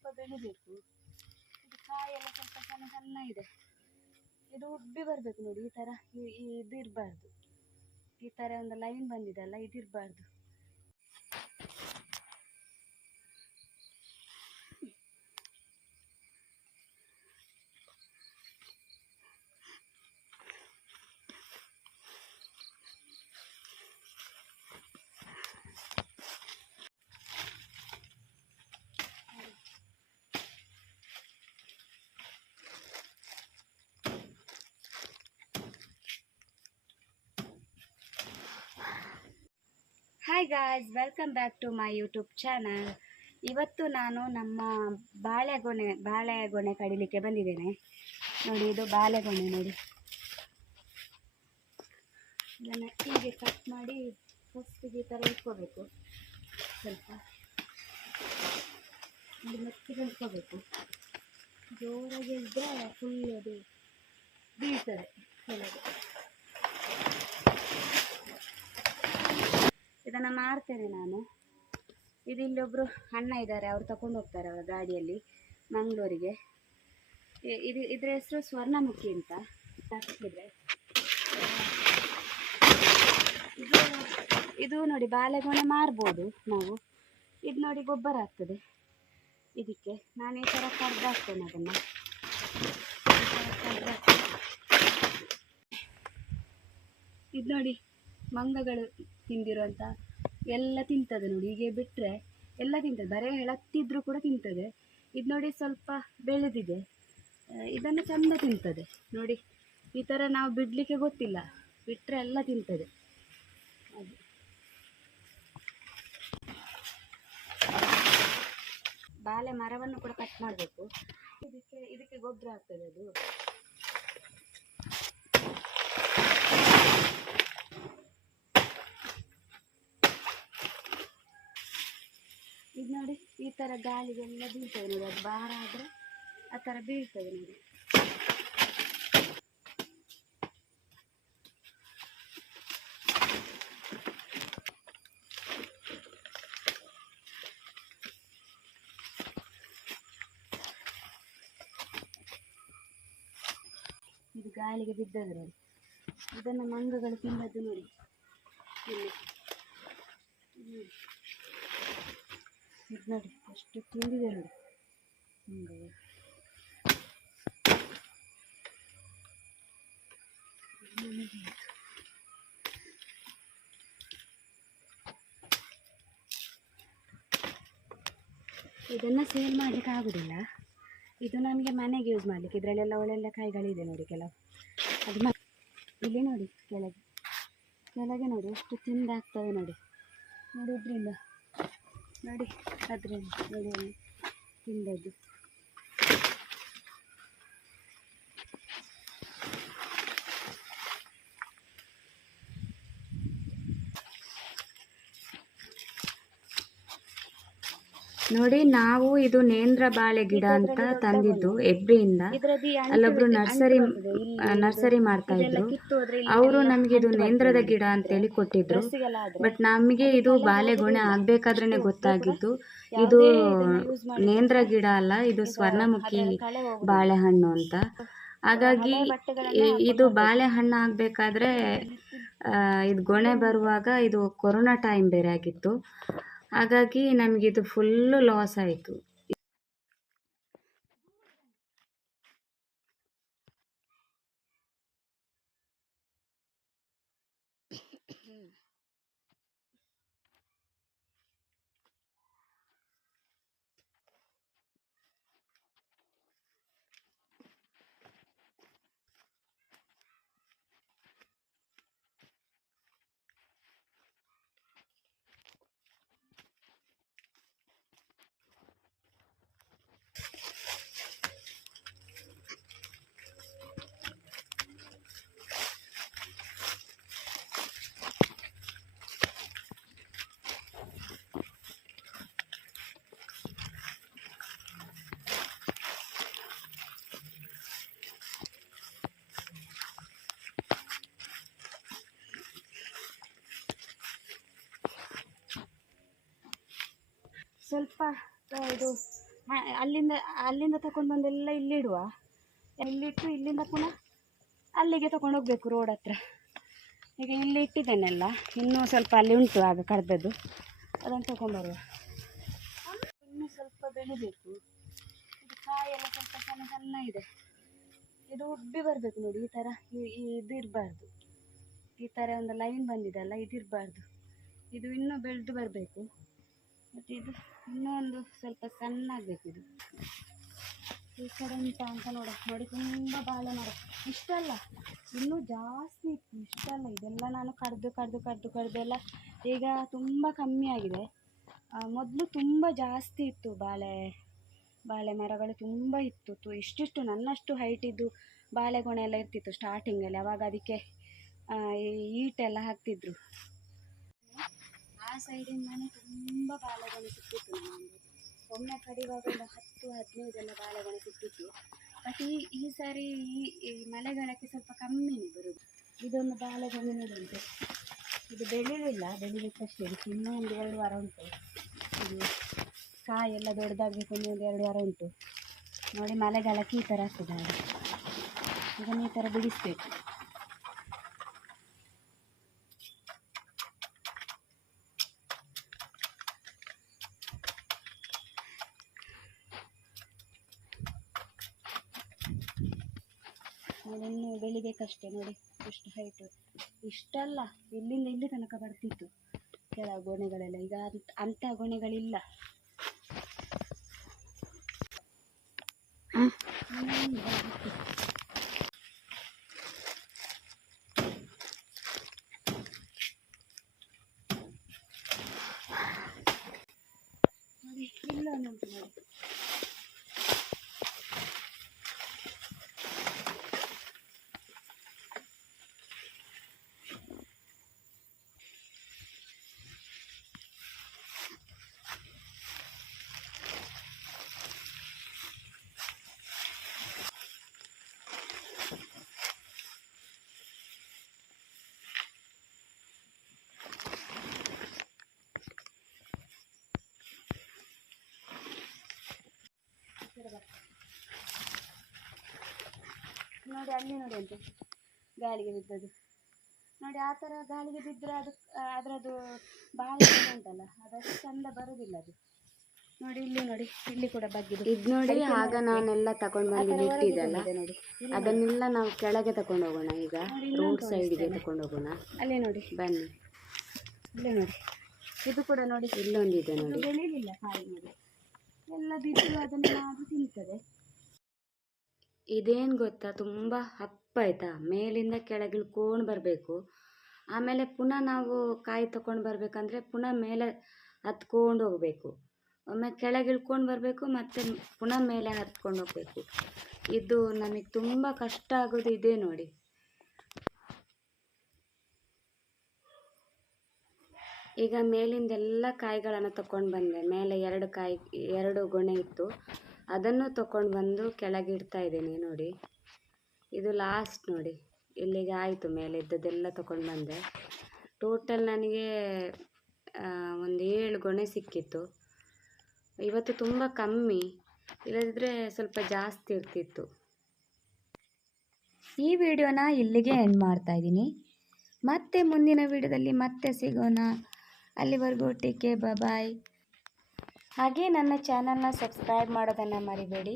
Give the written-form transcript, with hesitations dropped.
ಸ್ವಲ್ಪ ಬೆಳಿಬೇಕು. ಇದು ಕಾಯೆಲ್ಲ ಸ್ವಲ್ಪ ಸಣ್ಣ ಸಣ್ಣ ಇದೆ. ಇದು ಉಬ್ಬಿ ಬರಬೇಕು ನೋಡಿ, ಈ ಥರ. ಇದು ಇರಬಾರ್ದು, ಈ ಥರ ಒಂದು ಲೈನ್ ಬಂದಿದೆ ಅಲ್ಲ, ಇದಿರಬಾರ್ದು. Hi guys, welcome back to my YouTube channel. ಇವತ್ತು ನಾನು ನಮ್ಮ ಬಾಳೆಗೊನೆ ಕಡಿಲಿಕ್ಕೆ ಬಂದಿದ್ದೇನೆ. ನೋಡಿ, ಇದು ಬಾಳೆಗೊನೆ ನೋಡಿ. ಇದನ್ನು ಹೀಗೆ ಕಟ್ ಮಾಡಿ ಫಸ್ಟಿಗೆ ಈ ಥರ ಇಟ್ಕೋಬೇಕು. ಸ್ವಲ್ಪ ಮೆತ್ತಿಗೆ ಇಟ್ಕೋಬೇಕು. ಜೋರಾಗಿ ಇದ್ದರೆ ಫುಲ್ ಅದು ಬೀಳ್ತದೆ ಕೆಳಗೆ. ಇದನ್ನು ಮಾರ್ತೇನೆ ನಾನು. ಇದು ಇಲ್ಲೊಬ್ಬರು ಅಣ್ಣ ಇದ್ದಾರೆ, ಅವರು ತಗೊಂಡು ಹೋಗ್ತಾರೆ ಅವರ ಗಾಡಿಯಲ್ಲಿ ಮಂಗಳೂರಿಗೆ. ಇದ್ರ ಹೆಸರು ಸ್ವರ್ಣಮುಖಿ ಅಂತ ಹಾಕಿದ್ರೆ. ಇದು ನೋಡಿ, ಬಾಳೆಗೊನೆ ಮಾರ್ಬೋದು ನಾವು. ಇದು ನೋಡಿ, ಗೊಬ್ಬರ ಆಗ್ತದೆ ಇದಕ್ಕೆ. ನಾನು ಈ ಥರ ಕಡ್ದಾಕ್ತೇನೆ ಅದನ್ನು. ಇದು ನೋಡಿ, ಮಂಗಗಳು ತಿಂದಿರುವಂಥ ಎಲ್ಲ ತಿಂತದೆ ನೋಡಿ. ಹೀಗೆ ಬಿಟ್ಟರೆ ಎಲ್ಲ ತಿಂತದೆ, ಬರೀ ಎಳತ್ತಿದ್ರೂ ಕೂಡ ತಿಂತದೆ. ಇದು ನೋಡಿ, ಸ್ವಲ್ಪ ಬೆಳೆದಿದೆ, ಇದನ್ನು ಚೆಂದ ತಿಂತದೆ ನೋಡಿ. ಈ ಥರ ನಾವು ಬಿಡಲಿಕ್ಕೆ ಗೊತ್ತಿಲ್ಲ, ಬಿಟ್ಟರೆ ಎಲ್ಲ ತಿಂತದೆ. ಅದು ಬಾಳೆ ಮರವನ್ನು ಕೂಡ ಕಟ್ ಮಾಡಬೇಕು. ಇದಕ್ಕೆ ಗೊಬ್ಬರ ಆಗ್ತದೆ ಅದು. ಇದು ನೋಡಿ, ಈ ಥರ ಗಾಳಿಗೆಲ್ಲ ಬೀಳ್ತದೆ ನೋಡಿ. ಅದು ಭಾರ ಆದರೆ ಆ ಥರ ಬೀಳ್ತದೆ ನೋಡಿ. ಇದು ಗಾಳಿಗೆ ಬಿದ್ದದು ನೋಡಿ. ಇದನ್ನು ಮಂಗಗಳು ತಿನ್ನೋದು ನೋಡಿ. ಇದು ನೋಡಿ, ಎಷ್ಟು ತಿಂದಿದೆ ನೋಡಿ ಮಂಗಗಳು. ಇದನ್ನು ಸೇಲ್ ಮಾಡಲಿಕ್ಕೆ ಆಗೋದಿಲ್ಲ. ಇದು ನನಗೆ ಮನೆಗೆ ಯೂಸ್ ಮಾಡಲಿಕ್ಕೆ. ಇದರಲ್ಲೆಲ್ಲ ಒಳ್ಳೆಲ್ಲ ಕಾಯಿಗಳಿದೆ ನೋಡಿ ಕೆಲವು. ಅದು ಇಲ್ಲಿ ನೋಡಿ, ಕೆಳಗೆ ನೋಡಿ ಎಷ್ಟು ತಿಂದಾಗ್ತವೆ ನೋಡಿ. ನೋಡಿ ಇದರಿಂದ ನೋಡಿ, ಅದರಿಂದ ನೋಡಿ ತಿಂದದ್ದು. ನೋಡಿ, ನಾವು ಇದು ನೇಂದ್ರ ಬಾಳೆ ಗಿಡ ಅಂತ ತಂದಿದ್ದು ಎಬ್ಬಿಯಿಂದ. ಅಲ್ಲೊಬ್ರು ನರ್ಸರಿ ಮಾಡ್ತಾ ಇದ್ರು, ಅವರು ನಮಗೆ ಇದು ನೇಂದ್ರದ ಗಿಡ ಅಂತೇಳಿ ಕೊಟ್ಟಿದ್ರು. ಬಟ್ ನಮಗೆ ಇದು ಬಾಳೆಗೊನೆ ಆಗ್ಬೇಕಾದ್ರೇನೆ ಗೊತ್ತಾಗಿದ್ದು ಇದು ನೇಂದ್ರ ಗಿಡ ಅಲ್ಲ, ಇದು ಸ್ವರ್ಣಮುಖಿ ಬಾಳೆಹಣ್ಣು ಅಂತ. ಹಾಗಾಗಿ ಇದು ಬಾಳೆಹಣ್ಣು ಆಗಬೇಕಾದ್ರೆ ಇದು ಗೊನೆ ಬರುವಾಗ ಇದು ಕೊರೋನಾ ಟೈಮ್ ಬೇರೆ ಆಗಿತ್ತು. ಹಾಗಾಗಿ ನಮಗಿದು ಫುಲ್ಲು ಲಾಸ್ ಆಯಿತು. ಸ್ವಲ್ಪ ಇದು ಅಲ್ಲಿಂದ ಅಲ್ಲಿಂದ ತಗೊಂಡು ಬಂದೆಲ್ಲ ಇಲ್ಲಿಡುವ. ಇಲ್ಲಿಟ್ಟು ಇಲ್ಲಿಂದ ಪುನಃ ಅಲ್ಲಿಗೆ ತಗೊಂಡು ಹೋಗ್ಬೇಕು ರೋಡ್ ಹತ್ರ. ಈಗ ಇಲ್ಲಿ ಇಟ್ಟಿದ್ದೇನೆಲ್ಲ, ಇನ್ನೂ ಸ್ವಲ್ಪ ಅಲ್ಲಿ ಉಂಟು ಆಗ ಕಡ್ದದ್ದು, ಅದನ್ನು ತಗೊಂಡ್ಬರುವ. ಇನ್ನೂ ಸ್ವಲ್ಪ ಬೆಳಿಬೇಕು. ಇದು ಕಾಯೆಲ್ಲ ಸ್ವಲ್ಪ ಸಣ್ಣ ಸಣ್ಣ ಇದೆ. ಇದು ಉಬ್ಬಿ ಬರಬೇಕು ನೋಡಿ, ಈ ಥರ. ಇದು ಇರಬಾರ್ದು, ಈ ಥರ ಒಂದು ಲೈನ್ ಬಂದಿದೆಲ್ಲ, ಇದು ಇರಬಾರ್ದು. ಇದು ಇನ್ನೂ ಬೆಳೆದು ಬರಬೇಕು. ಮತ್ತು ಇದು ಇನ್ನೂ ಒಂದು ಸ್ವಲ್ಪ ಸಣ್ಣ ಆಗಬೇಕು. ಇದು ಈ ಕಡೆ ಉಂಟ ಅಂತ ನೋಡಿ ತುಂಬ ಬಾಳೆ ಮರ. ಇಷ್ಟಲ್ಲ, ಇನ್ನೂ ಜಾಸ್ತಿ ಇತ್ತು. ಇಷ್ಟಲ್ಲ, ಇದೆಲ್ಲ ನಾನು ಕಡ್ದೆಲ್ಲ ಈಗ ತುಂಬ ಕಮ್ಮಿ ಆಗಿದೆ. ಮೊದಲು ತುಂಬ ಜಾಸ್ತಿ ಇತ್ತು ಬಾಳೆ ಮರಗಳು ತುಂಬ ಇತ್ತು. ಇಷ್ಟಿಷ್ಟು ನನ್ನಷ್ಟು ಹೈಟಿದ್ದು ಬಾಳೆಗೊನೆ ಎಲ್ಲ ಇರ್ತಿತ್ತು ಸ್ಟಾರ್ಟಿಂಗಲ್ಲಿ. ಅವಾಗ ಅದಕ್ಕೆ ಈಟೆಲ್ಲ ಹಾಕ್ತಿದ್ರು. ಆ ಸೈಡಿಂದಾನೆ ತುಂಬ ಬಾಳೆಗೊನೆ ಸಿಕ್ತಿತ್ತು ನಮಗೆ. ಒಮ್ಮೆ ಕಡಿವಾಗ ಒಂದು 10-15 ಬಾಳೆಗೊನೆ ಸಿಕ್ತಿತ್ತು. ಬಟ್ ಈ ಸಾರಿ ಈ ಮಳೆಗಾಲಕ್ಕೆ ಸ್ವಲ್ಪ ಕಮ್ಮಿನೇ ಬರೋದು. ಇದೊಂದು ಬಾಳೆಗೊನೆ ನೋಡುಂಟು, ಇದು ಬೆಳಿಲಿಲ್ಲ, ಬೆಳಿಲಿಕ್ಕಷ್ಟೇ. ಇನ್ನೂ ಒಂದು 2 ವಾರ ಉಂಟು. ಇದು ಕಾಯೆಲ್ಲ ದೊಡ್ಡದಾಗಬೇಕು, ಇನ್ನೂ ಒಂದು 2 ವಾರ ಉಂಟು ನೋಡಿ. ಮಳೆಗಾಲಕ್ಕೆ ಈ ಥರ ಆಗ್ತದೆ. ಇದನ್ನು ಈ ಥರ ಬಿಡಿಸ್ಬೇಕು. ಇನ್ನೂ ಬೆಳಿಬೇಕಷ್ಟೇ ನೋಡಿ. ಎಷ್ಟು ಹೈಟು, ಇಷ್ಟಲ್ಲ, ಇಲ್ಲಿಂದ ಇಲ್ಲಿ ತನಕ ಬರ್ತಿತ್ತು ಕೆಲವು ಗೊನೆಗಳೆಲ್ಲ. ಈಗ ಅಂಥ ಗೊನೆಗಳಿಲ್ಲ. ನೋಡಿ ಇಲ್ಲೊಂದುಂಟು ನೋಡಿ. ನೋಡಿ ಅಲ್ಲಿ ನೋಡಿ ಅಂತೆ ಗಾಳಿಗೆ ಬಿದ್ದದ್ದು ನೋಡಿ. ಆ ಥರ ಗಾಳಿಗೆ ಬಿದ್ದರೆ ಅದರದ್ದು ಬಾಳೆ ಉಂಟಲ್ಲ, ಅದಷ್ಟು ಚಂದ ಬರೋದಿಲ್ಲ ಅದು. ನೋಡಿ ಇಲ್ಲಿ ನೋಡಿ, ಇಲ್ಲಿ ಕೂಡ ಬಗ್ಗಿದೆ. ಇದು ನೋಡಿ, ಆಗ ನಾನೆಲ್ಲ ತಗೊಂಡು ಬಂದು ಇಟ್ಟಿದ್ದಲ್ಲ, ನೋಡಿ ಅದನ್ನೆಲ್ಲ ನಾವು ಕೆಳಗೆ ತಗೊಂಡು ಹೋಗೋಣ. ಈಗ ರೋಡ್ ಸೈಡ್ಗೆ ತಗೊಂಡು ಹೋಗೋಣ. ಅಲ್ಲೇ ನೋಡಿ, ಬನ್ನಿ. ಇಲ್ಲೇ ನೋಡಿ, ಇದು ಕೂಡ ನೋಡಿ, ಇಲ್ಲೊಂದಿದೆ ನೋಡಿ. ಬೆಳೀಲಿಲ್ಲ ಕಾಯಿ ನೋಡಿ, ಎಲ್ಲ ಬಿದ್ದು ಅದನ್ನೆಲ್ಲ ತಿಂತದೆ. ಇದೇನು ಗೊತ್ತಾ, ತುಂಬ ಹಪ್ಪ ಆಯ್ತಾ, ಮೇಲಿಂದ ಕೆಳಗೆ ಇಳ್ಕೊಂಡು ಬರಬೇಕು. ಆಮೇಲೆ ಪುನಃ ನಾವು ಕಾಯಿ ತಗೊಂಡು ಬರಬೇಕಂದ್ರೆ ಪುನಃ ಮೇಲೆ ಹತ್ಕೊಂಡು ಹೋಗಬೇಕು. ಒಮ್ಮೆ ಕೆಳಗೆ ಇಳ್ಕೊಂಡು ಬರಬೇಕು, ಮತ್ತು ಪುನಃ ಮೇಲೆ ಹತ್ಕೊಂಡು ಹೋಗಬೇಕು. ಇದು ನಮಗೆ ತುಂಬ ಕಷ್ಟ ಆಗೋದು ಇದೆ ನೋಡಿ. ಈಗ ಮೇಲಿಂದೆಲ್ಲ ಕಾಯಿಗಳನ್ನು ತಗೊಂಡು ಬಂದೆ. ಮೇಲೆ 2 ಗೊನೆ ಇತ್ತು, ಅದನ್ನು ತಗೊಂಡು ಬಂದು ಕೆಳಗೆ ಇಡ್ತಾ ಇದ್ದೇನೆ ನೋಡಿ. ಇದು ಲಾಸ್ಟ್ ನೋಡಿ, ಇಲ್ಲಿಗೆ ಆಯಿತು. ಮೇಲೆ ಇದ್ದದ್ದೆಲ್ಲ ತಗೊಂಡು ಬಂದೆ. ಟೋಟಲ್ ನನಗೆ ಒಂದು 7 ಗೊನೆ ಸಿಕ್ಕಿತ್ತು. ಇವತ್ತು ತುಂಬ ಕಮ್ಮಿ, ಇಲ್ಲದಿದ್ದರೆ ಸ್ವಲ್ಪ ಜಾಸ್ತಿ ಇರ್ತಿತ್ತು. ಈ ವಿಡಿಯೋನ ಇಲ್ಲಿಗೆ ಎಂಡ್ ಮಾಡ್ತಾ ಇದ್ದೀನಿ. ಮತ್ತೆ ಮುಂದಿನ ವಿಡಿಯೋದಲ್ಲಿ ಮತ್ತೆ ಸಿಗೋಣ. ಅಲ್ಲಿವರೆಗೂ ಟೇಕ್ ಕೇರ್, ಬಾಯ್. ಹಾಗೆ ನನ್ನ ಚಾನಲ್ನ ಸಬ್ಸ್ಕ್ರೈಬ್ ಮಾಡೋದನ್ನು ಮರಿಬೇಡಿ.